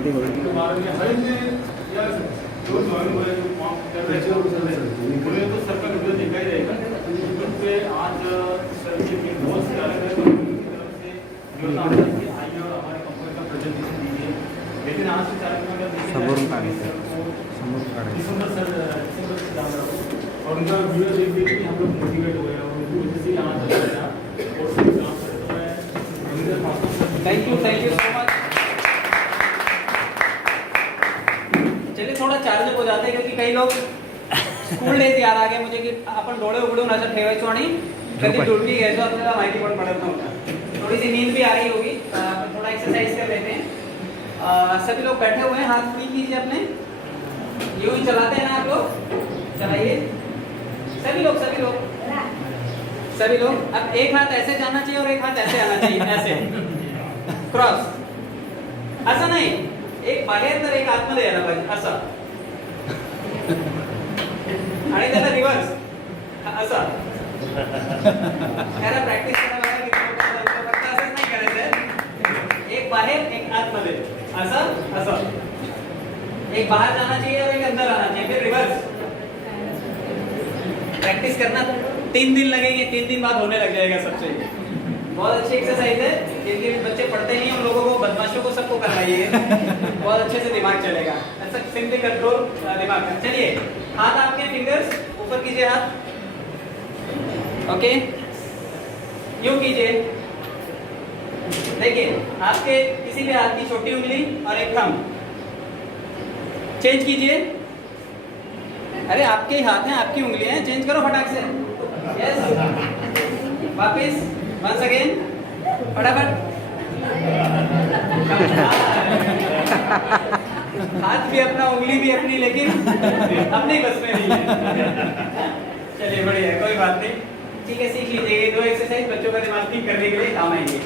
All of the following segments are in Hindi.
आधी हो गई। तो सर का वीडियो देखा ही रहेगा। यूट्यूब पे आज सर के बहुत से अलग अलग कंपनी की तरफ से जो नाम है कि आइए और हमारे कंपनी का प्रेजेंटेशन दीजिए। लेकिन आज से 4 दिन अगर दिसंबर से जान रहा हूँ और उनका वीडियो देख देख के हम लोग मोटिवेट हो गए और उनकी वजह से यहाँ तक आया और सभी काम करते हुए थैंक यू सो मच। चलिए थोड़ा चार्जअप हो जाते हैं क्योंकि कई लोग स्कूल डेज याद आ गए मुझे की आपण डोळे उघडून असं ठेवायचो आणि कधी डुलकी घ्यायचो आपल्याला माहिती पण पडत नव्हतं। थोड़ी सी नींद भी आ रही होगी, थोड़ा एक्सरसाइज कर लेते हैं। सभी लोग बैठे हुए हैं, हाथ फ्री कीजिए अपने। यूं ही चलाते हैं ना आप लोग, चलाइए सभी लोग सभी लोग। अब एक हाथ ऐसे जाना चाहिए और एक हाथ ऐसे आना चाहिए, ऐसे क्रॉस, असं नाही, एक बाहेर तर एक आतमध्ये यायला पाहिजे असं आणि त्याला रिव्हर्स असं। याला प्रॅक्टिस करायला फक्त असंच नाही करायचं, एक बाहेर एक आतमध्ये असं असं, एक बाहर जाना चाहिए और एक अंदर आना चाहिए, फिर रिवर्स। प्रैक्टिस करना 3 दिन लगेंगे, 3 दिन बाद होने लग जाएगा सबसे। बहुत अच्छी एक्सरसाइज है, जिनके बच्चे पढ़ते नहीं उन लोगों को, बदमाशों को सबको करवाइए, बहुत अच्छे से दिमाग चलेगा। ऐसा सिंपली कंट्रोल दिमाग का। चलिए हाथ आपके फिंगर्स ऊपर कीजिए, हाथ ओके, यूं कीजिए। देखिए आपके किसी भी हाथ की छोटी उंगली और एक थंब चेंज कीजिए। अरे आपके ही हाथ हैं, आपकी उंगलियां हैं, चेंज करो फटाक से। यस, वापिस वंस अगेन, फटाफट। हाथ भी अपना, उंगली भी अपनी, लेकिन अपने बस में नहीं है। चलिए बढ़िया, कोई बात नहीं, ठीक है, सीख लीजिए। 2 एक्सरसाइज बच्चों का दिमाग ठीक करने के लिए काम आएंगे।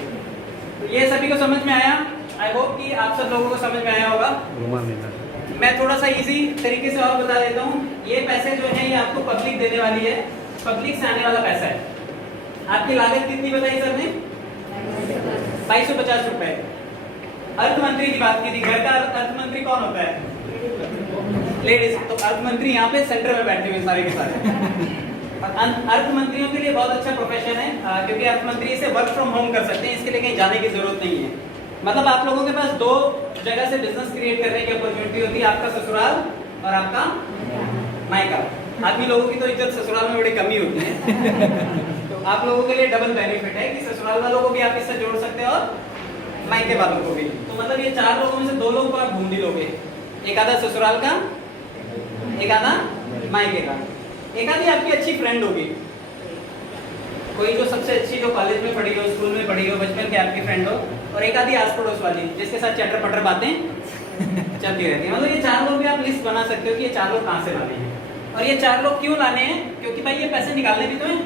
तो ये सभी को समझ में आया? आई होप कि आप सब लोगों को समझ में आया होगा। मैं थोड़ा सा इजी तरीके से और बता देता हूँ। ये पैसे जो है ये आपको पब्लिक देने वाली है, पब्लिक से आने वाला पैसा है। आपकी लागत कितनी बताई सर ने? 2250 रुपए। अर्थ मंत्री की बात की थी, घर का अर्थ मंत्री कौन होता है? लेडीज। तो अर्थ मंत्री यहाँ पे सेंटर में बैठे हुए सारे के सारे। अर्थ मंत्रियों के लिए बहुत अच्छा प्रोफेशन है, क्योंकि अर्थ मंत्री से वर्क फ्रॉम होम कर सकते हैं, इसके लिए कहीं जाने की जरूरत नहीं है। मतलब आप लोगों के पास 2 जगह से बिजनेस क्रिएट करने की अपॉर्चुनिटी होती है, आपका ससुराल और आपका मायका। आदमी लोगों की तो इज्जत ससुराल में बड़ी कमी होती है। तो आप लोगों के लिए डबल बेनिफिट है कि ससुराल वालों को भी आप इससे जोड़ सकते हैं और मायके वालों को भी। तो मतलब ये 4 लोगों में से 2 लोगों को आप ढूंढ लोगे, एक आधा ससुराल का, एक आधा मायके का। एक आधी आपकी अच्छी फ्रेंड होगी, कोई जो सबसे अच्छी, जो कॉलेज में पढ़ी हो, स्कूल में पढ़ी हो, बचपन के आपकी फ्रेंड हो, और एक आधी आस पड़ोस वाली जिसके साथ चटर पटर बातें चलती रहती है। मतलब ये 4 लोग भी आप लिस्ट बना सकते हो कि ये 4 लोग कहाँ से लाने हैं। और ये 4 लोग क्यों लाने हैं? क्योंकि भाई ये पैसे निकालने भी तो हैं।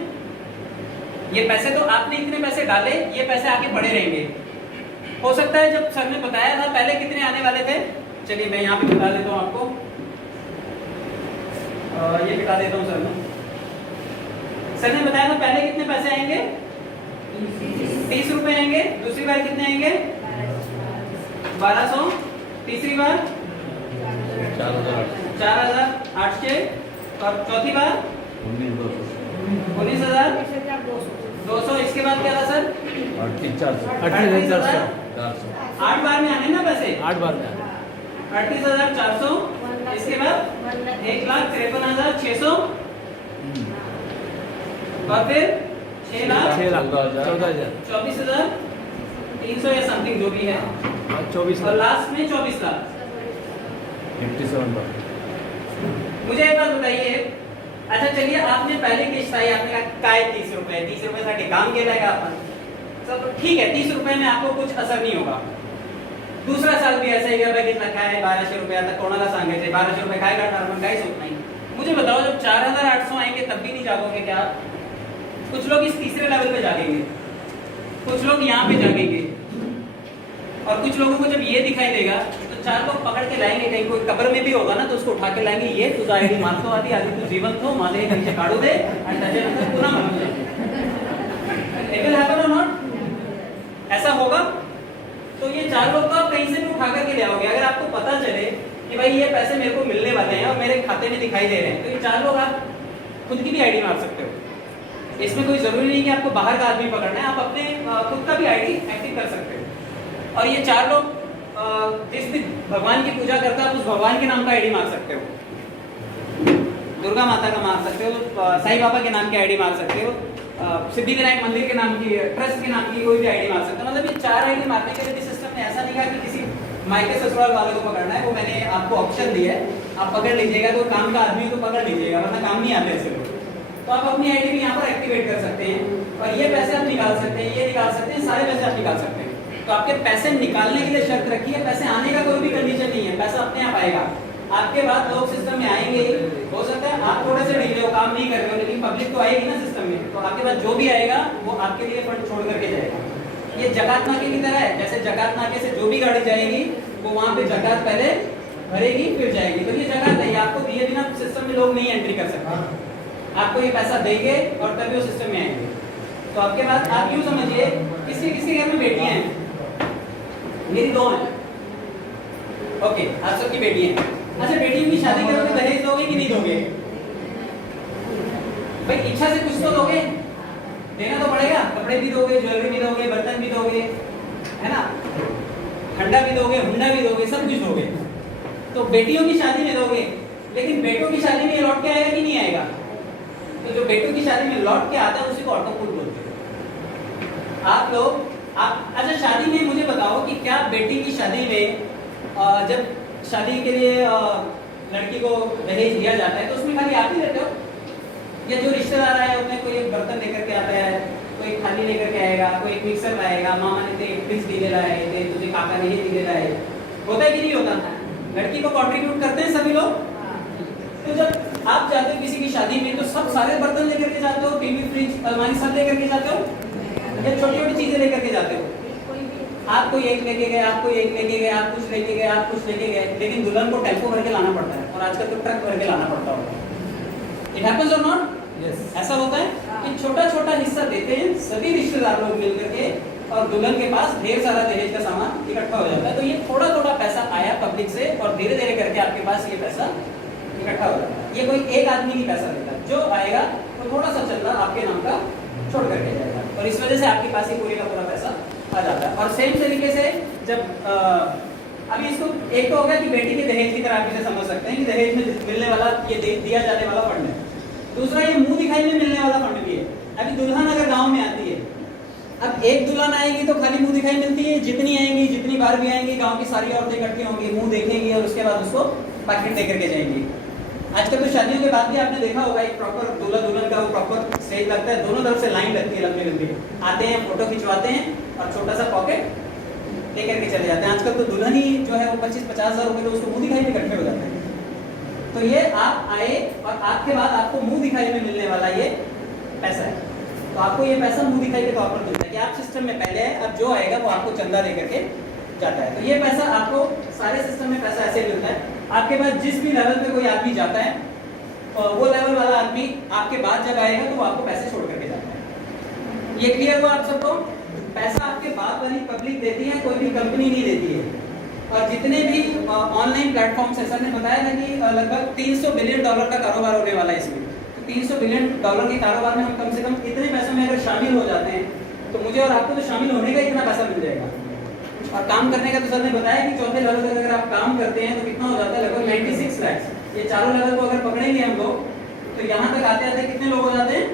ये पैसे तो आपने इतने पैसे डाले, ये पैसे आके पड़े रहेंगे। हो सकता है जब सर ने बताया था पहले कितने आने वाले थे, चलिए मैं यहाँ पे बता देता हूँ आपको, ये बिठा देता हूँ सर ने। सर ने बताया था पहले कितने पैसे आएंगे? 30 रुपए आएंगे। दूसरी बार कितने आएंगे? 1200। तीसरी बार 4800। और चौथी बार 19,200। इसके बाद क्या था सर? 38,400। 8 बार में आने ना पैसे, 8 बार में 38,400। इसके बाद 1,53,600 और फिर 6,14,300 या समथिंग जो भी है, 24 और लास्ट में 24 लाख। 57 बार। मुझे एक बात बताइए, अच्छा चलिए आपने पहले किस्त आई, आपने कहा काय 30 रुपए, 30 रुपए साठी काम केलंय आपण, सब ठीक है, 30 रुपए में आपको कुछ असर नहीं होगा। दूसरा साल भी ऐसा ही बघितला काय 1200 रुपये, आता कोणाला सांगायचे 1200 रुपये काय करणार, पण काहीच होत नाही। मुझे बताओ जब 4,800 आएंगे तब भी नहीं जागोगे क्या? कुछ लोग इस तीसरे लेवल पे जागेंगे, कुछ लोग यहाँ पे जागेंगे, और कुछ लोगों को जब ये दिखाई देगा तो 4 लोग पकड़ के लाएंगे, कहीं कोई कब्र में भी होगा ना तो उसको उठा के लाएंगे, ये तुझा आयडी मारतो आधी तू जिवंत हो, माझे हे पैसे काढू दे आणि त्याच्यानंतर पुन्हा म्हणून दे। इट विल हैपन और नॉट? ऐसा होगा? तो ये 4 लोग तो आप कहीं से भी उठा करके ले आओगे। अगर आपको भाई ये पैसे मेरे को मिलने वाले हैं और मेरे खाते में दिखाई दे रहे हैं, तो ये 4 लोग आप खुद की भी आईडी मार सकते हो। इसमें कोई जरूरी नहीं कि आपको बाहर का आदमी पकड़ना है, आप अपने खुद का भी आईडी एक्टिव कर सकते हो। और ये 4 लोग जिस भी भगवान की पूजा करता है आप उस भगवान के नाम का आईडी मार सकते हो, दुर्गा माता का मार सकते हो, साईं बाबा के नाम की आईडी मार सकते हो, सिद्धिविनायक मंदिर के नाम की, ट्रस्ट के नाम की कोई भी आईडी मार सकते हो। मतलब ये 4 आईडी मारने के लिए भी सिस्टम में ऐसा नहीं कहा कि किसी माइके ससुराल वाले को पकड़ना है, वो मैंने आपको ऑप्शन दिया है, आप पकड़ लीजिएगा, तो काम का आदमी को पकड़ लीजिएगा, वरना काम नहीं आते ऐसे लोग। तो आप अपनी आईडी भी यहाँ पर एक्टिवेट कर सकते हैं और ये पैसे आप निकाल सकते हैं, ये निकाल सकते हैं, सारे पैसे आप निकाल सकते हैं। तो आपके पैसे निकालने के लिए शर्त रखी है, पैसे आने का कोई भी कंडीशन नहीं है, पैसा अपने आप आएगा। आपके बाद लोग सिस्टम में आएंगे, हो सकता है आप थोड़े से ढीले हो, काम नहीं कर रहे हो, लेकिन पब्लिक तो आएगी ना सिस्टम में, तो आपके पास जो भी आएगा वो आपके लिए फंड छोड़ करके जाएगा। ये जकात नाके की तरह है, जैसे जकात नाके से जो भी गाड़ी जाएगी वो वहाँ पे जकात पहले भरेगी फिर जाएगी, तो ये जकात नहीं, आपको दिए बिना सिस्टम में लोग नहीं एंट्री कर सकते, आपको ये पैसा देंगे और तभी वो सिस्टम में आएंगे। तो आपके पास आप यूँ समझिए, किसके घर में बेटियां हैं, मेरी 2 हैं, ओके, आप सबकी बेटी हैं। अच्छा, बेटियों की शादी करोगे दहेज दोगे कि नहीं दोगे? भाई इच्छा से कुछ तो दोगे, देना तो पड़ेगा, कपड़े भी दोगे, ज्वेलरी भी दोगे, बर्तन भी दोगे, है ना, ठंडा भी दोगे, हुंडा भी दोगे, सब कुछ दोगे। तो बेटियों की शादी में दोगे, लेकिन बेटों की शादी में लौट के आएगा कि नहीं आएगा? तो जो बेटों की शादी में लौट के आता है उसी को ऑटोपूल बोलते हैं। आप लोग अच्छा शादी में मुझे बताओ कि क्या बेटी की शादी में जब शादी के लिए लड़की को दहेज दिया जाता है तो उसमें खाली आप ही रहते हो, या जो रिश्तेदार आए उसमें कोई एक बर्तन लेकर के आता है, कोई खाली लेकर के आएगा, कोई एक मिक्सर लाएगा, मामा ने ते फ्रिज दिलेला आहे, ते तुझे काका ने हे दिलेला आहे, होता है कि नहीं होता? लड़की को कंट्रीब्यूट करते हैं सभी लोग। तो जब आप जाते हो किसी की शादी में तो सब सारे बर्तन लेकर के जाते हो, टीवी फ्रिज अलमारी सब लेकर के जाते हो, या छोटी छोटी चीजें लेकर के जाते हो? आप कोई एक लेके गए, आप कोई एक लेके गए, आप कुछ लेके गए, आप कुछ लेके गए, लेकिन दुल्हन को टेम्पो भर के लाना पड़ता है, और आजकल तो ट्रक भर के लाना पड़ता होगा। इट हैपेंस और नॉट? ऐसा होता है कि छोटा छोटा हिस्सा देते हैं सभी रिश्तेदार लोग मिलकर के, और दुल्हन के पास ढेर सारा दहेज का सामान इकट्ठा हो जाता है। तो ये थोड़ा थोड़ा पैसा आया पब्लिक से, और धीरे धीरे करके आपके पास ये पैसा इकट्ठा हो जाता है। ये कोई एक आदमी नहीं पैसा देता, जो आएगा वो थोड़ा सा चंदा आपके नाम का छोड़ करके जाएगा, और इस वजह से आपके पास ये पूरे का पूरा पैसा आ जाता है। और सेम तरीके से जब अभी इसको एक तो हो गया कि बेटी के दहेज की तरह आप इसे समझ सकते हैं कि दहेज में मिलने वाला ये दिया जाने वाला फंड है। दूसरा ये मुंह दिखाई में मिलने वाला फंड भी है। अभी दुल्हन अगर गांव में आती है, अब एक दुल्हन आएगी तो खाली मुंह दिखाई मिलती है, जितनी आएंगी जितनी बार भी आएंगी गांव की सारी औरतें इकट्ठी होंगी, मुंह देखेंगी और उसके बाद उसको पैकेट देकर के जाएंगी। आजकल तो शादियों के बाद भी आपने देखा होगा एक प्रॉपर दूल्हा दुल्हन का वो प्रॉपर स्टेज लगता है, दोनों तरफ से लाइन लगती है लंबी लंबी, आते हैं फोटो खिंचवाते हैं और छोटा सा पॉकेट लेकर के चले जाते हैं। आजकल तो दुल्हन ही जो है वो 25-50 हज़ार रुपए तो उसको मुंह दिखाई में इकट्ठे हो जाते हैं। तो ये आप आए और आपके बाद आपको मुंह दिखाई में मिलने वाला ये पैसा है, तो आपको ये पैसा मुंह दिखाई के तौर पर मिलता है कि आप सिस्टम में पहले है, अब जो आएगा वो आपको चंदा दे करके जाता है। तो ये पैसा आपको सारे सिस्टम में पैसा ऐसे मिलता है। आपके पास जिस भी लेवल पे कोई आदमी जाता है, वो लेवल वाला आदमी आपके बाद जब आएगा तो वो आपको पैसे छोड़ करके जाता है। ये क्लियर हुआ आप सबको? पैसा आपके बाद वाली पब्लिक देती है, कोई भी कंपनी नहीं देती है। और जितने भी ऑनलाइन प्लेटफॉर्म से सर ने बताया था कि लगभग $300 बिलियन का कारोबार होने वाला है इसमें। तो $300 बिलियन के कारोबार में हम कम से कम इतने पैसों में अगर शामिल हो जाते हैं तो मुझे और आपको तो शामिल होने का इतना पैसा मिल जाएगा। और काम करने का तो सर ने बताया कि चौथे लेवल तक अगर आप काम करते हैं तो कितना हो जाता है, लगभग 96 लाख। ये चारों लेवल को अगर पकड़ेंगे हम लोग तो यहाँ तक आते आते कितने लोग हो जाते हैं?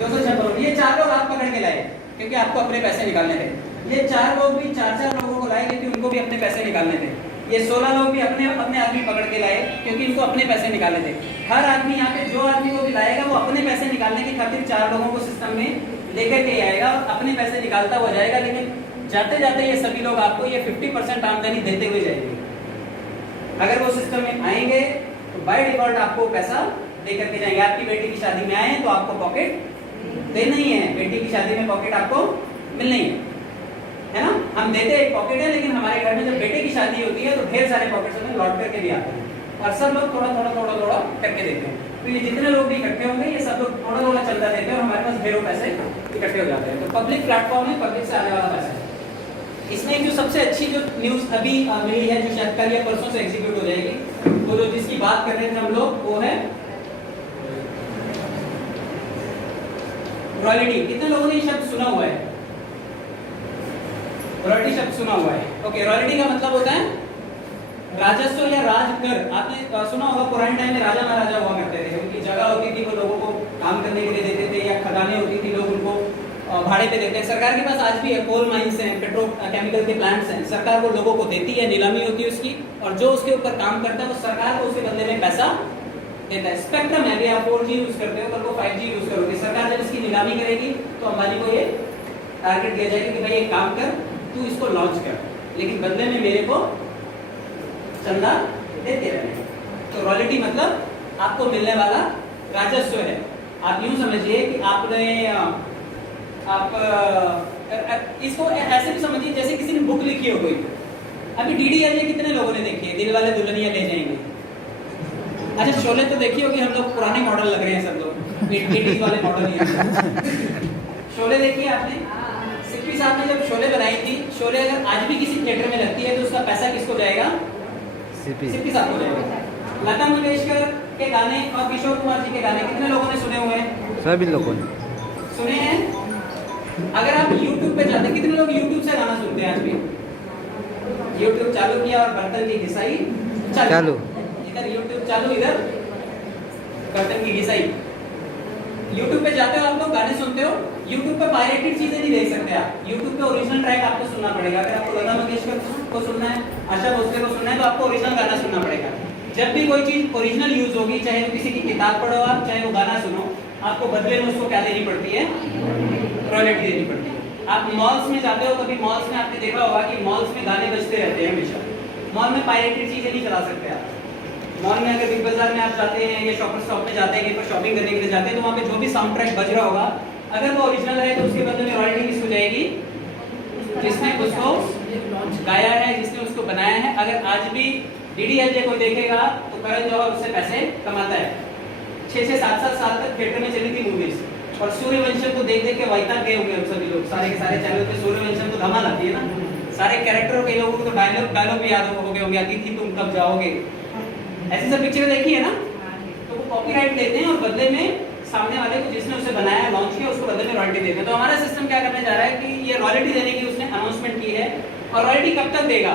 256। ये 4 लोग आप पकड़ के लाए क्योंकि आपको अपने पैसे निकालने थे। ये 4 लोग भी 4-4 लोगों को लाए क्योंकि उनको भी अपने पैसे निकालने थे। ये 16 लोग भी अपने आदमी पकड़ के लाए क्योंकि इनको अपने पैसे निकालने थे। हर आदमी यहाँ पे जो आदमी को भी लाएगा वो अपने पैसे निकालने की खातिर 4 लोगों को सिस्टम में लेकर के आएगा और अपने पैसे निकालता हो जाएगा। लेकिन जाते जाते ये सभी लोग आपको ये 50% आमदनी देते हुए जाएंगे। अगर वो सिस्टम में आएंगे तो बाय डिफॉल्ट आपको पैसा दे करके जाएंगे। आपकी बेटी की शादी में आए तो आपको पॉकेट देना ही है, बेटी की शादी में पॉकेट आपको मिलना ही है ना। हम देते एक पॉकेट है, लेकिन हमारे घर में जब बेटे की शादी होती है तो ढेर सारे पॉकेट्स में लौट करके भी आते हैं और सब लोग थोड़ा थोड़ा करके देते हैं। तो ये जितने लोग भी इकट्ठे होंगे ये सब लोग थोड़ा थोड़ा चलता देते हैं और हमारे पास ढेरों पैसे इकट्ठे हो जाते हैं। तो पब्लिक प्लेटफॉर्म है, पब्लिक से आने वाला पैसा है। 300 इसमें जो सबसे अच्छी जो न्यूज़ अभी मिली है, जो शायद कल या परसों से एग्जीक्यूट हो जाएगी, वो जो जिसकी बात कर रहे थे हम लोग, वो है रॉयल्टी। कितने लोगों ने ये शब्द सुना हुआ है? रॉयल्टी शब्द सुना हुआ है। ओके, रॉयल्टी का मतलब होता है राजस्व या राजकर। आपने सुना होगा पुराने टाइम में राजा महाराजा हुआ करते थे, उनकी जगह होती थी, वो लोगों को काम करने के लिए देते थे, या खदानें होती थी, लोग उनको भाड़े पे देते हैं। सरकार के पास आज भी है, कोल माइंस हैं, पेट्रोकेमिकल के प्लांट्स हैं, सरकार वो लोगों को देती है, नीलामी होती है उसकी, और जो उसके ऊपर काम करता है वो सरकार को उसके बदले में पैसा देता है। स्पेक्ट्रम है, अभी आप 4G यूज करते हो, कल को 5G यूज करोगे, सरकार जब इसकी नीलामी करेगी तो अंबानी को ये टारगेट दिया जाएगा कि भाई एक काम कर, तू इसको लॉन्च कर, लेकिन बदले में मेरे को चंदा देते रहने। तो रॉयल्टी मतलब आपको मिलने वाला राजस्व है। आप यूं समझिए कि आपने इसको ऐसे भी समझिए जैसे किसी ने बुक लिखी हो कोई। अभी DDLJ कितने लोगों ने देखी है? दिल वाले दुल्हनिया ले जाएंगे। अच्छा, शोले तो देखी होगी, हम लोग पुराने मॉडल लग रहे हैं सब लोग, 80s वाले मॉडल ही। शोले देखी है आपने? सिप्पी साहब ने जब शोले बनाई थी, शोले अगर आज भी किसी थिएटर में लगती है तो उसका पैसा किसको जाएगा? सिप्पी साहब को जाएगा। लता मंगेशकर के गाने और किशोर कुमार जी के गाने कितने लोगों ने सुने हुए हैं? सभी लोगों ने सुने हैं। अगर आप YouTube पे जाते, कितने लोग YouTube से गाना सुनते हैं आज भी? YouTube चालू किया और बर्तन की घिसाई चालू। इधर YouTube चालू, इधर बर्तन की घिसाई। YouTube पे जाते हो आप लोग, गाने सुनते हो, YouTube पे पायरेटेड चीजें नहीं देख सकते आप। YouTube पे ओरिजिनल ट्रैक आपको सुनना पड़ेगा। अगर आपको लता मंगेशकर को सुनना है, आशा भोसले को सुनना है, तो आपको ओरिजिनल गाना सुनना पड़ेगा। जब भी कोई चीज ओरिजिनल यूज होगी, चाहे वो किसी की किताब पढ़ो आप, चाहे वो गाना सुनो, आपको बदले में उसको क्या देनी पड़ती है? रॉयल्टी देनी पड़ती है। आप मॉल्स में जाते हो, कभी मॉल्स में आपने देखा होगा कि मॉल्स में गाने बजते रहते हैं हमेशा। मॉल में पायरेटेड चीजें नहीं चला सकते आप। मॉल में अगर बिग बाजार में आप जाते हैं या शॉपर स्टॉप में जाते हैं, कहीं पर शॉपिंग करने के लिए जाते हैं, तो वहाँ पे जो भी साउंड ट्रैक बज रहा होगा, अगर वो ओरिजिनल है तो उसके बदले में रॉयल्टी किसको जाएगी? जिसने उसको गाया है, जिसने उसको बनाया है। अगर आज भी DDLJ कोई देखेगा तो करण जौहर उससे पैसे कमाता है। 6-6, 7-7 साल तक थिएटर में चली थी मूवीज, और सूर्यवंशम को देख देख के वैताग गए होंगे हम सभी लोग। सारे के सारे चैनल पे सूर्यवंशम तो धमाल आती है ना, सारे कैरेक्टरों के लोगों को तो डायलॉग भी याद हो गए होंगे, अतिथि तुम कब जाओगे, ऐसी सब पिक्चर देखी है ना। तो वो कॉपीराइट लेते हैं और बदले में सामने वाले को, जिसने उसे बनाया, लॉन्च किया, उसको बदले में रॉयल्टी देते हैं। तो हमारा सिस्टम क्या करने जा रहा है कि ये रॉयल्टी देने की उसने अनाउंसमेंट की है। और रॉयल्टी कब तक देगा,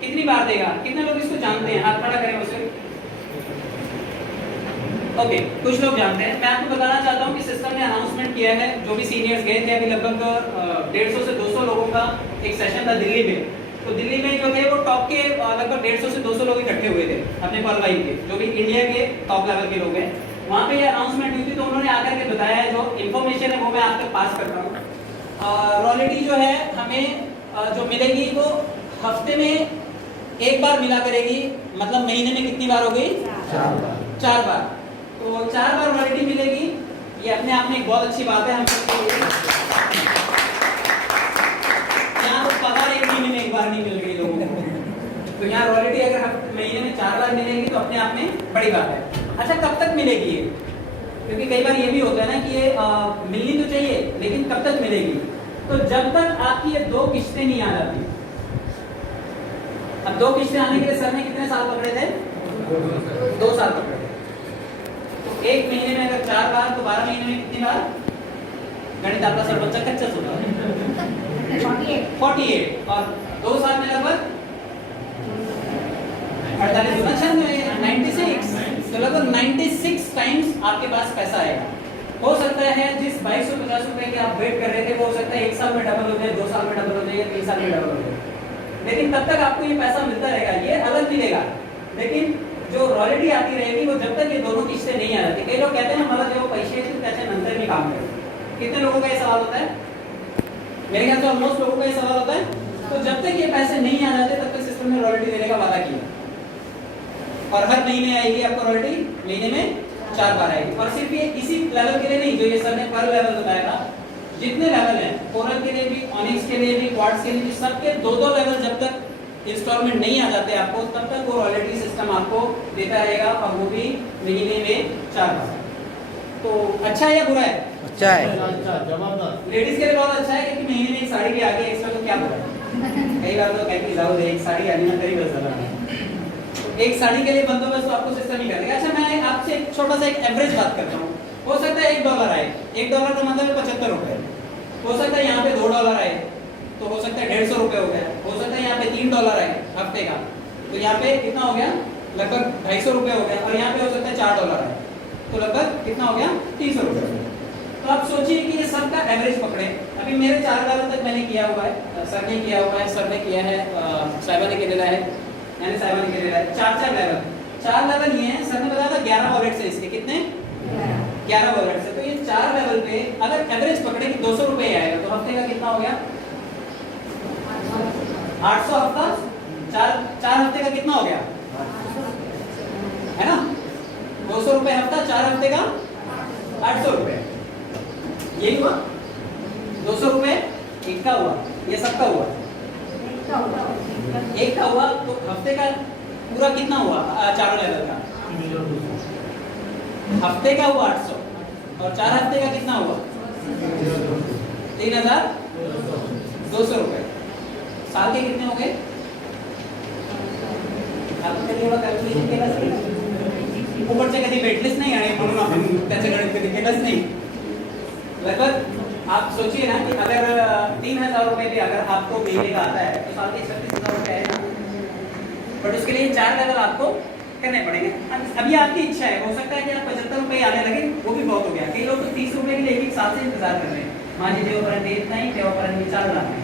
कितनी बार देगा, कितने लोग इसको जानते हैं? हाथ खड़ा करें उसे। ओके, कुछ लोग जानते हैं। मैं आपको बताना चाहता हूँ कि सिस्टम ने अनाउंसमेंट किया है। जो भी सीनियर्स गए थे, अभी लगभग 150 से 200 लोगों का एक सेशन था दिल्ली में। तो दिल्ली में जो थे वो टॉप के लगभग 150 से 200 लोग इकट्ठे हुए थे अपने क्वालिफाइंग के, जो भी इंडिया के टॉप लेवल के लोग हैं। वहाँ पे ये अनाउंसमेंट हुई थी, तो उन्होंने आकर के बताया है, जो इन्फॉर्मेशन है वो मैं आप तक पास कर रहा हूँ। रॉयल्टी जो है हमें जो मिलेगी वो हफ्ते में एक बार मिला करेगी। मतलब महीने में कितनी बार हो गई? 4 बार। तो 4 बार रॉयल्टी मिलेगी। ये अपने आप में एक बहुत अच्छी बात है हम सबके लिए। यहाँ तो पगार एक महीने में एक बार नहीं मिल रही लोगों को, तो यहाँ रॉयल्टी अगर महीने में 4 बार मिलेगी तो अपने आप में बड़ी बात है। अच्छा, कब तक मिलेगी ये? क्योंकि कई बार ये भी होता है ना कि ये मिलनी तो चाहिए, लेकिन कब तक मिलेगी? तो जब तक आपकी ये 2 किश्तें नहीं आ जाती। अब 2 किश्तें आने के लिए सर ने कितने साल पकड़े थे? 2 साल पकड़े थे। तो एक महीने में अगर 4 बार, तो 12 महीने में कितनी बार? गणित आपका सर बच्चा कच्चा होता है, 48। और 2 साल में लगभग 48 गुना 96। तो लगभग 96 टाइम्स आपके पास पैसा आएगा। हो सकता है जिस 2250 रुपए के आप वेट कर रहे थे, वो हो सकता है 1 साल में डबल हो जाए, 2 साल में डबल हो जाए, 3 साल में डबल हो जाए, लेकिन तब तक आपको ये पैसा मिलता रहेगा। ये अलग मिलेगा, लेकिन जो रॉयल्टी आती रहेगी वो जब तक ये दोनों किस्तें नहीं आ जाती। कई लोग कहते हैं मला जेव्हा पैसे येतील त्याच्यानंतर मी काम करें। कितने लोगों का ये सवाल होता है? मेरे ख्याल से ऑलमोस्ट लोगों का ये सवाल होता है। तो जब तक ये पैसे नहीं आ जाते तब तक सिस्टम ने रॉयल्टी देने का वादा किया, और हर महीने आएगी आपको रॉयल्टी, महीने में 4 बार आएगी। और सिर्फ ये इसी लेवल के लिए नहीं, जो ये सर ने पर लेवल बताया था, जितने लेवल हैं, कोरल के लिए भी, ऑनिक्स के लिए भी, क्वार्ट्ज के लिए भी, सबके 2-2 लेवल जब तक इंस्टॉलमेंट नहीं आ जाते आपको, तब तक वो रॉयल्टी सिस्टम आपको देता रहेगा, और वो भी महीने में 4 बार। तो अच्छा है या बुरा है? अच्छा है, जबरदस्त। लेडीज के लिए बहुत अच्छा है, क्योंकि महीने में एक साड़ी भी आ गई एक्स्ट्रा, तो क्या बुरा है? कई बार तो कहती जाओ एक साड़ी आनी ना करीब चला, तो एक साड़ी के लिए बंदोबस्त तो आपको सिस्टम ही कर देगा। अच्छा मैं आपसे एक छोटा सा एक एवरेज बात करता हूँ। हो सकता है $1 आए, $1 का मतलब है 75 रुपए। हो सकता है यहाँ पे $2 आए, तो हो सकता है 150 रुपए हो गया। हो सकता है यहाँ पे $3 आए हफ्ते का, तो यहाँ पे कितना हो गया, लगभग 250 रुपए हो गया। और यहाँ पे हो सकता है $4 आए, तो लगभग कितना हो गया, 300 रुपए। तो आप सोचिए कि ये सब का एवरेज पकड़े। अभी मेरे 4 लेवल तक मैंने किया हुआ है, सर ने किया हुआ है, सर ने किया है, साहिबा ने किया है, मैंने साहिबा ने किया है। 4 लेवल, 4 लेवल ये हैं। सर ने बताया था 11 वॉलेट्स है इसके, कितने 11 वॉलेट्स है। तो ये 4 लेवल पे अगर एवरेज पकड़े कि 200 रुपए आएगा, तो हफ्ते का कितना हो गया, 800 हफ्ता। 4 हफ्ते का कितना हो गया, है ना, 200 रुपए हफ्ता, 4 हफ्ते का 800 रुपए। यही हुआ 200 रुपए एक का हुआ, ये सबका हुआ, एक का हुआ। तो हफ्ते का पूरा कितना हुआ, 4 लेवल का हफ्ते का हुआ 800, और 4 हफ्ते का कितना हुआ, 3200 रुपए। साल के कितने हो गए, कैलकुलेशन केलंच नाही, ऊपरचे कधी भेटलेच नाही आणि म्हणून आपण त्याच्याकडे कधी केलंच नाही। लगभग आप सोचिए ना कि अगर 3000 रुपए भी अगर आपको महीने का आता है, तो साल के 36,000 रुपए है ना। बट उसके लिए 4 लेवल आपको करने पड़ेंगे। अभी आपकी इच्छा है, हो सकता है कि आप 75 रुपए आने लगे, वो भी बहुत हो गया। कई लोग तो 30 रुपए के लिए एक साल से इंतजार कर रहे हैं, माझे जेव्हापर्यंत येत नाही तेव्हापर्यंत मी चालणार नाही,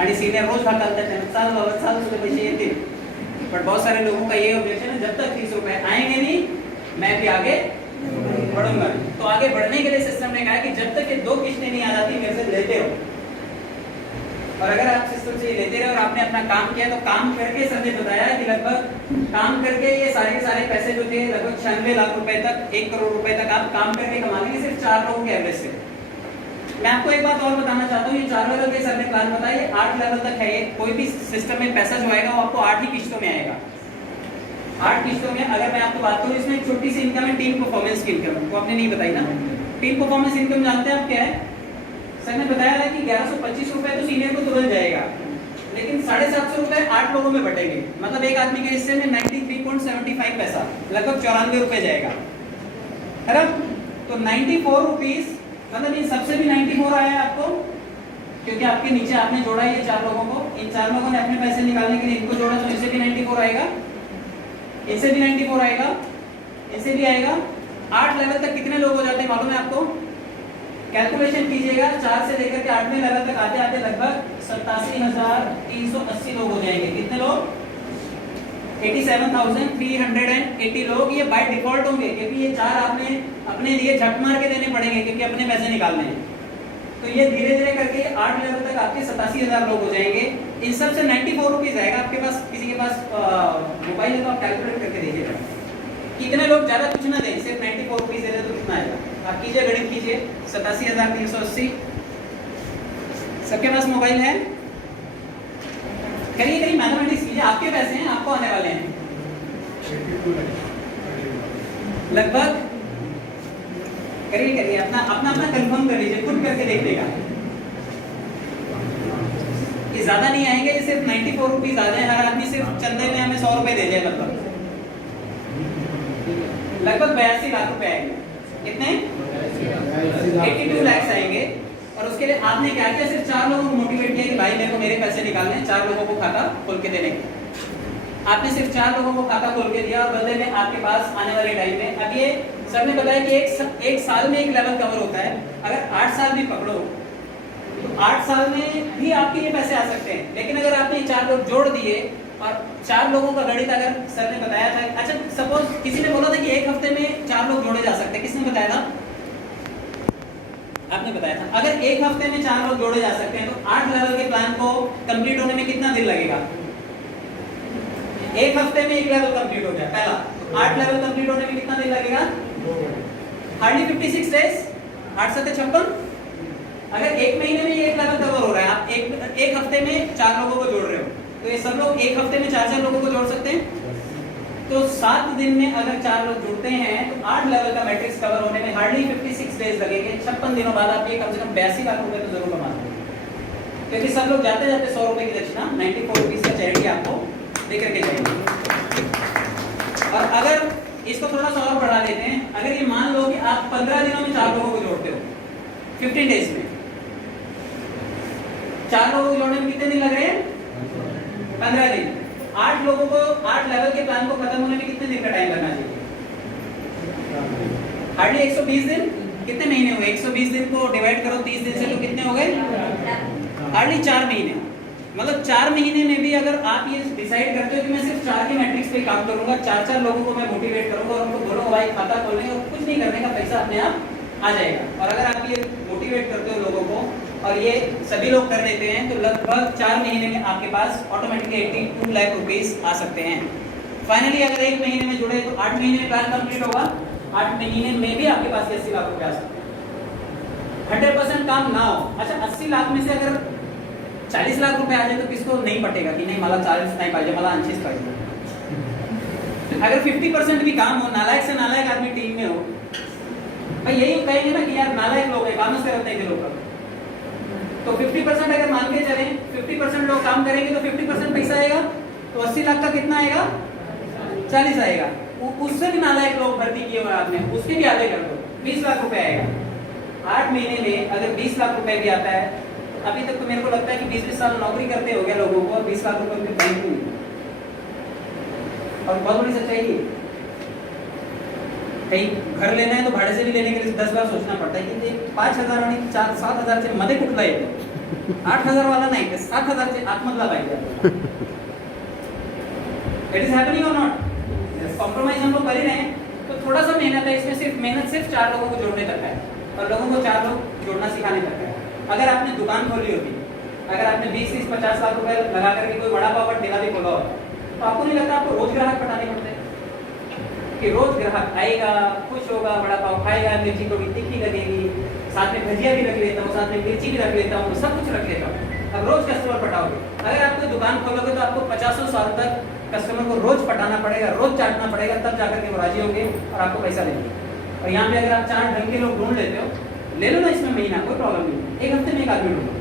आणि सीनियर रोज भागतात त्यांना चाल बाबा चाल, तुझे पैसे येतील। बट बहुत सारे लोगों का ये ऑब्जेक्शन है, जब तक 30 रुपए आएंगे नहीं मैं भी आगे बढ़ूंगा। तो आगे बढ़ने के लिए सिस्टम ने कहा कि जब तक ये 2 किस्तें नहीं आ जाती मेरे से लेते रहो। और अगर आप सिस्टम से लेते रहे और आपने अपना काम किया, तो काम करके सर ने बताया कि लगभग काम करके ये सारे के सारे पैसे जो थे लगभग 96 लाख रुपए तक, 1 करोड़ रुपए तक आप काम करके कमा लेंगे सिर्फ 4 लोगों के एवरेज से। मैं आपको एक बात और बताना चाहता हूँ, ये 4 लेवल के सर ने प्लान बताया, ये 8 लेवल तक है। ये कोई भी सिस्टम में पैसा जो आएगा वो आपको 8 ही किस्तों में आएगा। 8 किस्तों में अगर मैं आपको बात करूँ, इसमें एक छोटी सी इनकम है, टीम परफॉर्मेंस की इनकम, वो आपने नहीं बताई ना। टीम परफॉर्मेंस इनकम जानते हैं आप क्या है? सर ने बताया था कि 1125 रुपए तो सीनियर को तुरंत जाएगा, लेकिन 750 रुपए 8 लोगों में बटेंगे। मतलब एक आदमी के हिस्से में 93.75 पैसा, लगभग 94 रुपए जाएगा, है ना। तो 94 रुपीज, मतलब इन सबसे भी 94 आया है आपको, क्योंकि आपके नीचे आपने जोड़ा ये 4 लोगों को, इन 4 लोगों ने अपने पैसे निकालने के लिए इनको जोड़ा, तो इनसे भी 94 आएगा, इनसे भी 94 आएगा, इनसे भी आएगा। 8 लेवल तक कितने लोग हो जाते हैं मालूम है आपको? कैलकुलेशन कीजिएगा, 4 से लेकर के 8वें लेवल तक आते आते लगभग 87,380 लोग हो जाएंगे। कितने लोग? 87,380 लोग। ये बाय डिफॉल्ट होंगे, क्योंकि ये 4 आपने अपने लिए झट मार के देने पड़ेंगे, क्योंकि अपने पैसे निकालने हैं। तो ये धीरे धीरे करके 8 लेवल तक आपके 87,000 लोग हो जाएंगे। इन सब से 94 रुपीज आएगा। आपके पास किसी के पास मोबाइल है तो आप कैलकुलेट करके देखिएगा कितने लोग, ज्यादा कुछ ना दें, सिर्फ 94 रुपीज दे तो कितना आएगा। आप कीजिए, गणित कीजिए, 87,380। सबके पास मोबाइल है? करिए करिए, मैथमेटिक्स कीजिए, आपके पैसे हैं, आपको आने वाले हैं लगभग। करिए करिए, अपना अपना अपना कंफर्म कर लीजिए, खुद करके देख लेगा। ये ज्यादा नहीं आएंगे, ये सिर्फ 94 रुपीज आ जाए, हर आदमी सिर्फ चंदे में हमें 100 रुपए दे जाए, लगभग 82 लाख रुपए आएंगे। कितने? 82 लाख आएंगे। और उसके लिए आपने क्या किया, सिर्फ 4 लोगों को मोटिवेट किया कि भाई मेरे को मेरे पैसे निकालने हैं, 4 लोगों को खाता खोल के देने। आपने सिर्फ 4 लोगों को खाता खोल के दिया, और बदले में आपके पास आने वाले टाइम में, अब ये सर ने बताया कि एक साल में एक लेवल कवर होता है। अगर 8 साल भी पकड़ो तो 8 साल में भी आपके ये पैसे आ सकते हैं। लेकिन अगर आपने 4 लोग जोड़ दिए, और 4 लोगों का गणित अगर सर ने बताया था, अच्छा सपोज किसी ने बोला था कि एक हफ्ते में 4 लोग जोड़े जा सकते हैं, किसने बताया था? आपने बताया था। अगर एक हफ्ते में 4 लोग जोड़े जा सकते हैं, तो 8 लेवल के प्लान को कंप्लीट होने में कितना दिन लगेगा? एक हफ्ते में एक लेवल कंप्लीट हो गया पहला। 8 लेवल कंप्लीट होने में कितना दिन लगेगा? Hardly 56 days, 8 7 56। अगर एक महीने में एक लेवल कवर हो रहा है, आप एक हफ्ते में 4 लोगों को जोड़ रहे हो, तो ये सब लोग एक हफ्ते में 4 लोगों को जोड़ सकते हैं। तो 7 दिन में अगर 4 लोग जुड़ते हैं, तो 8 लेवल का मैट्रिक्स कवर होने में हार्डली 56 डेज लगेंगे। 56 दिनों बाद आप ये कम से कम 82 लाख रुपए तो जरूर कमा सकते हैं। क्योंकि सब लोग जाते जाते 100 रुपए की दक्षिणा 94 रुपीज का चैरिटी आपको दे करके जाएंगे। और अगर इसको थोड़ा सा और बढ़ा लेते हैं, अगर ये मान लो कि आप 15 दिनों में 4 लोगों को जोड़ते हो, 15 डेज में 4 लोगों को जोड़ने में कितने दिन लग रहे हैं? 15 दिन। 8 लोगों को 8 लेवल के प्लान को खत्म होने में कितने दिन का टाइम लगना चाहिए? हार्डली 120 दिन। कितने महीने हुए? 120 दिन को डिवाइड करो 30 दिन से तो कितने हो गए? हार्डली 4 महीने। मतलब 4 महीने में भी अगर आप ये डिसाइड करते हो कि मैं सिर्फ 4 के मैट्रिक्स पे काम करूंगा, 4 लोगों को मैं मोटिवेट करूंगा और उनको बोलूंगा भाई खाता खोलने और कुछ नहीं करने का, पैसा अपने आप आ जाएगा। और अगर आप ये मोटिवेट करते हो लोगों को और ये सभी लोग कर देते हैं तो लगभग 4 महीने में आपके पास ऑटोमेटिकली 82 लाख रुपीस आ सकते हैं। फाइनली अगर 1 महीने में जुड़े तो 8 महीने में प्लान कंप्लीट होगा, 8 महीने में भी आपके पास 80 लाख रुपए आ सकते हैं। 100% काम ना हो। अच्छा 80 लाख में से अगर 40 लाख रुपए आ जाए तो किसको नहीं पटेगा कि नहीं मला 40 नाही पाहिजे, मला 80 पाहिजे। अगर 50% भी काम हो, नालायक से नालायक आदमी टीम में हो, भाई यही कहेंगे ना कि यार नालायक लोग हैं, काम से करते हैं लोग। तो 50% अगर मान के चलें 50% लोग काम करेंगे तो 50% पैसा आएगा, तो 80 लाख का कितना आएगा? 40 आएगा। उससे भी नालायक लोग भर्ती किए हुए आपने, उसके भी आधे कर दो, 20 लाख रुपए आएगा। 8 महीने में अगर 20 लाख रुपए भी आता है, अभी तक तो मेरे को लगता है कि 20-20 साल नौकरी करते हो गया लोगों को और 20 लाख रुपए बैंक में। और बहुत बड़ी सच्चाई है। कहीं घर लेना है तो भाड़े से भी लेने के लिए 10 बार सोचना पड़ता है कि 5,000 आणि 4-7,000 चे मध्ये कुठला येतो, 8,000 वाला नाही तर 7,000 चे आतमधला पाहिजे। इट इज हैपनिंग और नॉट? कॉम्प्रोमाइज हम लोग कर ही रहे हैं। तो थोड़ा सा मेहनत है इसमें, सिर्फ मेहनत सिर्फ 4 लोगों को जोड़ने तक है और लोगों को 4 लोग जोड़ना सिखाने तक है। अगर आपने दुकान खोली होती, अगर आपने 20-50 लाख रुपए लगा करके कोई बड़ा पाव ठेला भी खोला हो, तो आपको नहीं लगता आपको रोज ग्राहक पटाने पड़ते हैं कि रोज ग्राहक आएगा, खुश होगा, बड़ा पाव खाएगा, मिर्ची थोड़ी तीखी लगेगी, साथ में भजिया भी रख लेता हूँ, साथ में मिर्ची भी रख लेता हूँ, सब कुछ रख लेता हूँ। अब रोज कस्टमर पटाओगे। अगर आप कोई दुकान खोलोगे तो आपको 50 साल तक कस्टमर को रोज पटाना पड़ेगा, रोज चाटना पड़ेगा, तब जाकर के वो राजी होंगे और आपको पैसा देंगे। और यहाँ पे अगर आप 4 ढंग के लोग ढूंढ लेते हो, ले लो ना इसमें महीना, कोई प्रॉब्लम नहीं, 1 हफ्ते में 1 आदमी ढूंढो,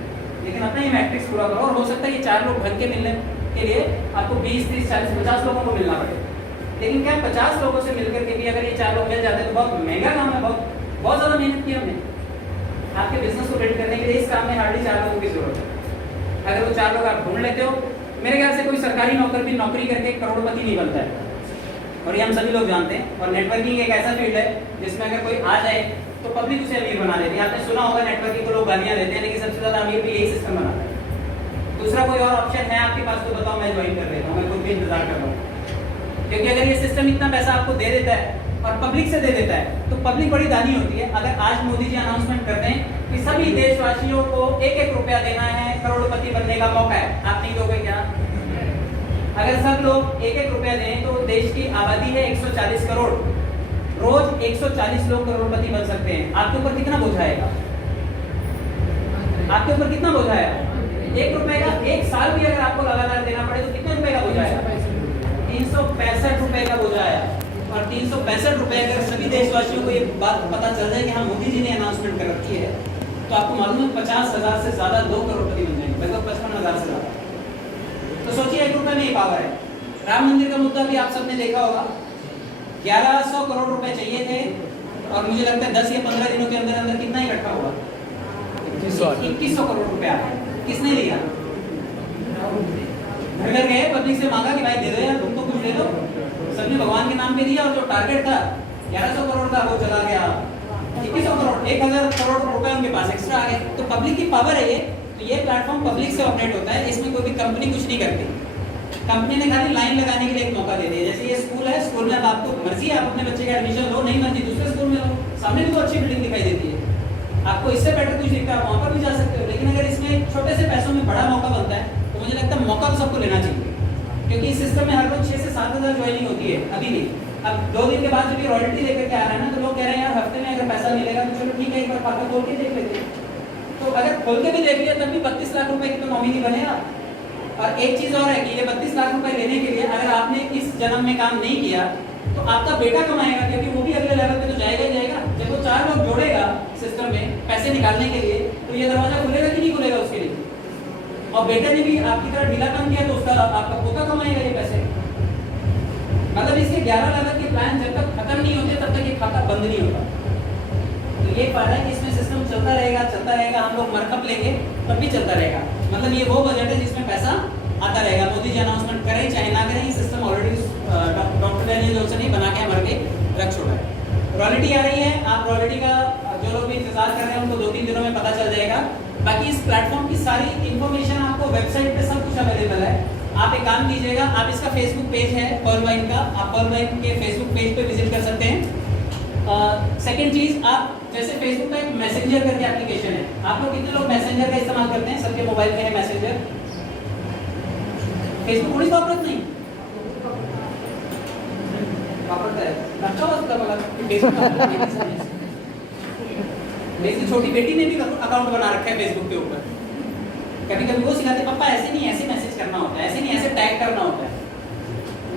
लेकिन अपना ये मैट्रिक्स पूरा करो। और हो सकता है ये 4 लोग ढंग के मिलने के लिए आपको 20-30-40-50 लोगों को मिलना पड़े, लेकिन क्या 50 लोगों से मिलकर के भी अगर ये 4 लोग मिल जाते हैं तो बहुत महंगा काम है, बहुत ज्यादा मेहनत की हमने आपके बिजनेस को बिल्ड करने के लिए। इस काम में हार्डली 4 लोगों की जरूरत है। अगर वो 4 लोग आप ढूंढ लेते हो, मेरे ख्याल से कोई सरकारी नौकर भी नौकरी करके करोड़पति नहीं बनता है, और ये हम सभी लोग जानते हैं। और नेटवर्किंग एक ऐसा फील्ड है जिसमें अगर कोई आ जाए तो पब्लिक उसे अमीर बना देती है। आपने सुना होगा नेटवर्किंग को लोग गालियां देते हैं, लेकिन सबसे ज्यादा अमीर भी यही सिस्टम बनाता है। दूसरा कोई और ऑप्शन है आपके पास तो बताओ, मैं ज्वाइन कर लेता हूँ, मैं खुद भी इंतजार कर रहा हूँ। क्योंकि अगर ये सिस्टम इतना पैसा आपको दे देता है और पब्लिक से दे देता है तो पब्लिक बड़ी दानी होती है। अगर आज मोदी जी अनाउंसमेंट करते हैं कि सभी देशवासियों को 1-1 रुपया देना है, करोड़पति बनने का मौका है, आप नहीं दोगे क्या? अगर सब लोग 1-1 रुपया दें तो देश की आबादी है 140 करोड़, रोज 140 लोग करोड़पति बन सकते हैं। आपके ऊपर कितना बोझ आएगा? आपके ऊपर कितना बोझ आएगा? 1 रुपए का 1 साल भी अगर आपको लगातार देना पड़े तो कितने रुपए का बोझ आएगा? 365 रुपए का बोझ आया। और 365 रुपए अगर सभी देशवासियों को ये बात पता चल जाए कि हाँ मोदी जी ने अनाउंसमेंट कर रखी है, तो आपको मालूम है 50,000 से ज्यादा 2 करोड़पति बन जाएंगे, लगभग 55,000 से ज्यादा। तो सोचिए 1 रुपए में ये पावर है। राम मंदिर का मुद्दा भी आप सबने देखा होगा, 1100 करोड़ रुपए चाहिए थे और मुझे लगता है 10 या 15 दिनों के अंदर अंदर कितना इकट्ठा हुआ? 2100 करोड़ रुपया। किसने लिया? घर गए, पब्लिक से मांगा कि भाई दे दो यार, तुम तो कुछ दे दो। सबने भगवान के नाम पे दिया और जो टारगेट था 1100 करोड़ का वो चला गया 2100 करोड़, 1000 करोड़ रुपए उनके पास एक्स्ट्रा आ गए। तो पब्लिक की पावर है ये। तो ये प्लेटफॉर्म पब्लिक से ऑपरेट होता है, इसमें कोई भी कंपनी कुछ नहीं करती। कंपनी ने खाली लाइन लगाने के लिए एक मौका दे दिया। जैसे ये स्कूल है, स्कूल में अब आपको मर्जी है, आप अपने बच्चे का एडमिशन लो, नहीं मर्जी दूसरे स्कूल में लो, सामने भी तो अच्छी बिल्डिंग दिखाई देती है, आपको इससे बेटर कुछ दिखता है, आप वहाँ पर भी जा सकते हो। लेकिन अगर इसमें छोटे से पैसों में बड़ा मौका बनता है तो मुझे लगता है मौका तो सबको लेना चाहिए, क्योंकि इस सिस्टम में हर रोज 6 से 7 हज़ार ज्वाइनिंग होती है अभी भी। अब 2 दिन के बाद जब ये रॉयल्टी लेकर के आ रहा है ना, तो लोग कह रहे हैं यार हफ्ते में अगर पैसा मिलेगा तो चलो ठीक है, एक बार खाता खोल के देख लेते हैं। तो अगर खोल के भी देख लिया तब भी 32 लाख रुपए की तो नॉमिनी बनेगा। और एक चीज और है कि ये 32 लाख रुपए लेने के लिए अगर आपने इस जन्म में काम नहीं किया तो आपका बेटा कमाएगा, क्योंकि वो भी अगले लेवल पे तो जाएगा ही जाएगा। जब वो 4 लोग जोड़ेगा सिस्टम में पैसे निकालने के लिए, तो ये दरवाजा खुलेगा कि नहीं खुलेगा उसके लिए? और बेटे ने भी आपकी तरह ढीला काम किया तो उसका आपका पोता कमाएगा ये पैसे। मतलब इसके 11 लागत के प्लान जब तक खत्म नहीं होते तब तक ये खाता बंद नहीं होता। तो ये फायदा है कि इसमें सिस्टम चलता रहेगा, हम लोग मरकप लेंगे तब भी चलता रहेगा। मतलब ये वो बजट है जिसमें पैसा आता रहेगा। मोदी जी अनाउंसमेंट करें चाहे ना करें, ये system already doctor Daniel Johnson ने बना के हमारे रख छोड़ा है। रॉयल्टी आ रही है, आप रॉयल्टी का जो लोग भी इंतजार कर रहे हैं उनको 2-3 दिनों में पता चल जाएगा। बाकी इस प्लेटफॉर्म की सारी इन्फॉर्मेशन आपको वेबसाइट पे सब कुछ अवेलेबल है। आप एक काम कीजिएगा, आप इसका फेसबुक पेज है पर्ल वाइन का, आप पर्ल वाइन के फेसबुक पेज पे विजिट कर सकते हैं। सेकंड चीज, आप जैसे फेसबुक का एक मैसेंजर करके एप्लीकेशन है, आप लोग कितने लोग मैसेंजर का इस्तेमाल करते हैं? सबके मोबाइल में है मैसेंजर। फेसबुक पुलिस वापरत नहीं वापरता है, अच्छा होता बोला फेसबुक। मेरी छोटी बेटी ने भी अकाउंट बना रखा है फेसबुक के ऊपर। कभी कभी वो सिखाते पापा ऐसे नहीं ऐसे मैसेज करना होता है, ऐसे नहीं ऐसे टैग करना होता है।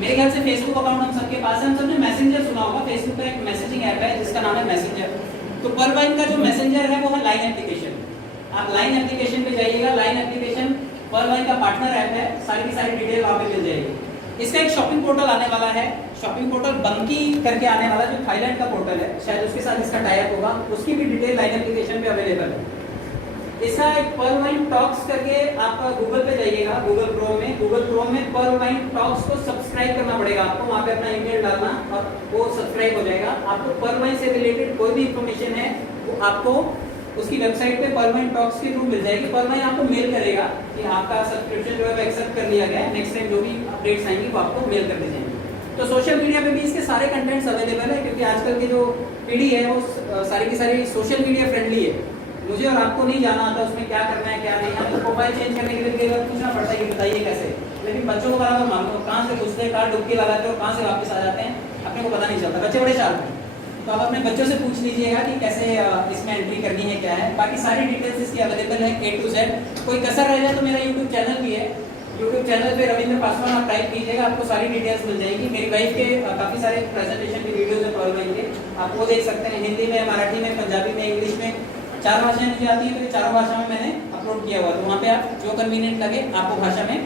मेरे ख्याल से फेसबुक अकाउंट हम सबके पास है, हम सबने मैसेंजर सुना होगा। फेसबुक का एक मैसेजिंग ऐप है जिसका नाम है मैसेंजर। तो पर्ल वाइन का जो मैसेंजर है वो है लाइन एप्लीकेशन। आप लाइन एप्लीकेशन पे जाइएगा, लाइन एप्लीकेशन पर्ल वाइन का पार्टनर ऐप है, सारी की सारी डिटेल वहां पे मिल जाएगी। इसका एक शॉपिंग पोर्टल आने वाला है, शॉपिंग पोर्टल बंकी करके आने वाला, जो थाईलैंड का पोर्टल है, शायद उसके साथ इसका टाई अप होगा, उसकी भी डिटेल लाइन एप्लीकेशन पे अवेलेबल है। इसका एक पर्ल वाइन टॉक्स करके आप गूगल पे जाइएगा, गूगल क्रोम में पर्ल वाइन टॉक्स को सब्सक्राइब करना पड़ेगा आपको, वहां पे अपना ईमेल डालना और वो सब्सक्राइब हो जाएगा। आपको पर्ल वाइन से रिलेटेड कोई भी इंफॉर्मेशन है वो आपको उसकी वेबसाइट पे पर्ल वाइन टॉक्स के थ्रू मिल जाएगी। पर्ल वाइन आपको मेल करेगा कि आपका सब्सक्रिप्शन जो है वो एक्सेप्ट कर लिया गया है, नेक्स्ट टाइम जो भी अपडेट्स आएंगी वो आपको मेल कर दी जाएंगी। तो सोशल मीडिया पे भी इसके सारे कंटेंट्स अवेलेबल है, क्योंकि आजकल की जो पीढ़ी है वो सारी की सारी सोशल मीडिया फ्रेंडली है। मुझे और आपको नहीं जाना आता उसमें क्या करना है क्या नहीं, हमें प्रोफाइल चेंज करने के लिए कई बार पूछना पड़ता है कि बताइए कैसे, लेकिन बच्चों को बराबर मालूम, कहाँ से घुसते हैं, कहाँ डुबकी लगाते हैं और कहाँ से वापस आ जाते हैं, अपने को पता नहीं चलता। बच्चे बड़े शार्प हैं, तो आप अपने बच्चों से पूछ लीजिएगा कि कैसे इसमें एंट्री करनी है, क्या है। बाकी सारी डिटेल्स इसकी अवेलेबल है A to Z। कोई कसर रह जाए तो मेरा यूट्यूब चैनल भी है, यूट्यूब चैनल पे रविंद्र पासवान आप टाइप कीजिएगा, आपको सारी डिटेल्स मिल जाएगी। मेरी वाइफ के काफ़ी सारे प्रेजेंटेशन के वीडियोज है पर्ल वाइन के, आप वो देख सकते हैं। हिंदी में, मराठी में, पंजाबी में, इंग्लिश में, 4 भाषाएं मुझे आती है, तो 4 भाषा में मैंने अपलोड किया हुआ, तो वहाँ पे आप जो कन्वीनियंट लगे आपको भाषा में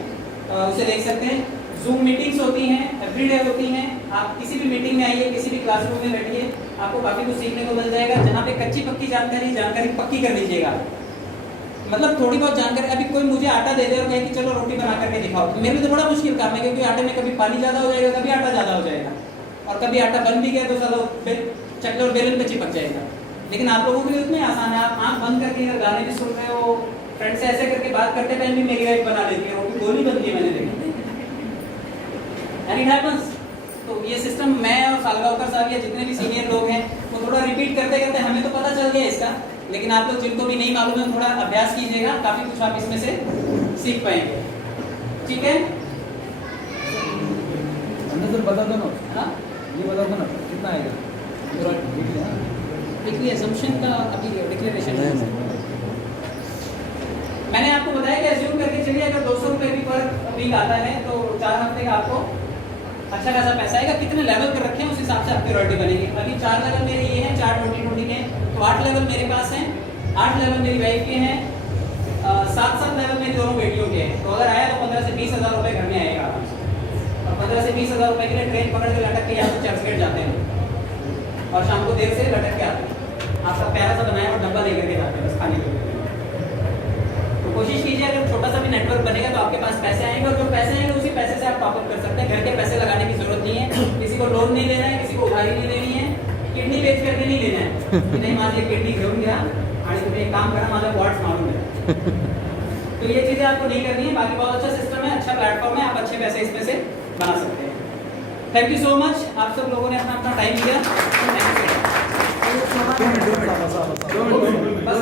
उसे देख सकते हैं। जूम मीटिंग्स होती हैं, एवरीडे होती हैं, आप किसी भी मीटिंग में आइए, किसी भी क्लासरूम में बैठिए, आपको काफ़ी कुछ सीखने को मिल जाएगा। जहाँ पे कच्ची पक्की जानकारी पक्की कर लीजिएगा। मतलब थोड़ी बहुत जानकारी, अभी कोई मुझे आटा दे दे और कहे कि चलो रोटी बना करके दिखाओ, तो मेरे लिए तो बड़ा मुश्किल काम है, क्योंकि आटे में कभी पानी ज़्यादा हो जाएगा, कभी आटा ज़्यादा हो जाएगा, और कभी आटा बन भी गया तो चलो चक्कर और बेलन पे चिपक जाएगा। लेकिन आप लोगों के लिए उतना आसान है, आप आंख बंद करके अगर गाने भी सुन रहे हो, फ्रेंड से ऐसे करके बात करते टाइम भी मेरी वाइफ बना देती है, वो भी गोली बनती है, मैंने देखी। And it happens. तो ये सिस्टम मैं और सालगांवकर साहब या जितने भी सीनियर लोग हैं वो थोड़ा रिपीट करते करते हमें तो पता चल गया इसका, लेकिन आप लोग जिनको भी नहीं मालूम है थोड़ा अभ्यास कीजिएगा, काफी कुछ आप इसमें से सीख पाएंगे। ठीक है, सर बता दो ना। हाँ, ये बता दो ना कितना आएगा पूरा वीकली असम्पशन का अभी डिक्लेरेशन है। मैंने आपको बताया कि अज्यूम करके चलिए अगर 200 रुपये भी पर वीक आता है तो 4 हफ्ते का आपको अच्छा खासा पैसा आएगा। कितने लेवल कर रखे हैं उस हिसाब से आपकी रॉयल्टी बनेगी। अभी 4 लेवल मेरे ये हैं, 4 20-20 के, तो 8 लेवल मेरे पास हैं, 8 लेवल मेरी वाइफ के हैं, 7 लेवल मेरी दोनों बेटियों के हैं। तो अगर आया तो 15 से 20 हज़ार रुपये घर में आएगा, और 15 से 20 हज़ार रुपये के लिए ट्रेन पकड़ के लटक के यहाँ से चर्चगेट जाते हैं और शाम को देर से लटक के आते हैं। आपका प्यारा सा बनाया और डब्बा लेकर के जाते हैं बस खाने के लिए। तो कोशिश कीजिए अगर छोटा सा भी नेटवर्क बनेगा तो आपके पास पैसे आएंगे, और जो पैसे आएंगे उसी पैसे से आप टॉपअप कर सकते हैं। घर के पैसे लगाने की जरूरत नहीं है, किसी को लोन नहीं लेना है, किसी को उधारी नहीं लेनी है, किडनी बेच करके नहीं लेना है कि नहीं माझी किडनी घेऊन घ्या आणि तुम्ही एक काम करा माझा वॉट्स मारून द्या। तो ये चीजें आपको नहीं करनी है। बाकी बहुत अच्छा सिस्टम है, अच्छा प्लेटफॉर्म है, आप अच्छे पैसे इसमें से बना सकते हैं। थैंक यू सो मच, आप सब लोगों ने अपना टाइम दिया। Thank you so much. बस